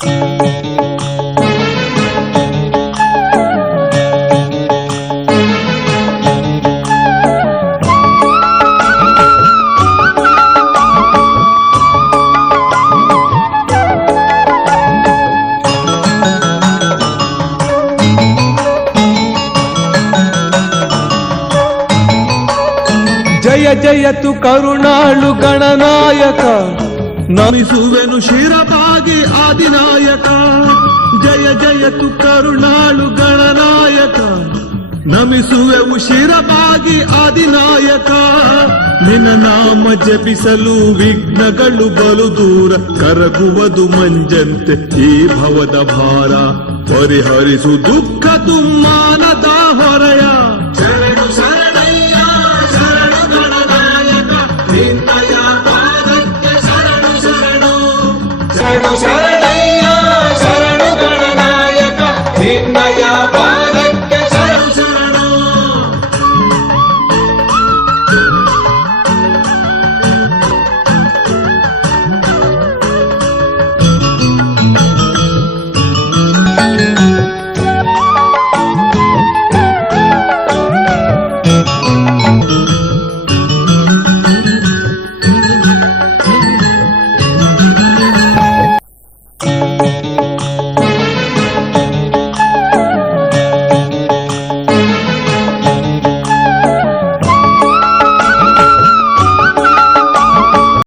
ಜಯ ಜಯತು ಕರುಣಾಳು ಗಣನಾಯಕ. ನಮಿಸುವೆನು ಶಿರಬಾಗಿ ಆದಿನಾಯಕ. ಜಯ ಜಯತು ಕರುಣಾಳು ಗಣನಾಯಕ. ನಮಿಸುವೆವು ಶಿರಬಾಗಿ ಆದಿನಾಯಕ. ನಿನ್ನ ನಾಮ ಜಪಿಸಲು ವಿಘ್ನಗಳು ಬಲು ದೂರ. ಕರಗುವುದು ಮಂಜಂತೆ ಈ ಭವದ ಭಾರ. ಪರಿಹರಿಸು ದುಃಖ ತುಮ್ಮಾನದ శరణు శరణయ్యా శరణు గణనాయక నిర్ణయ పాద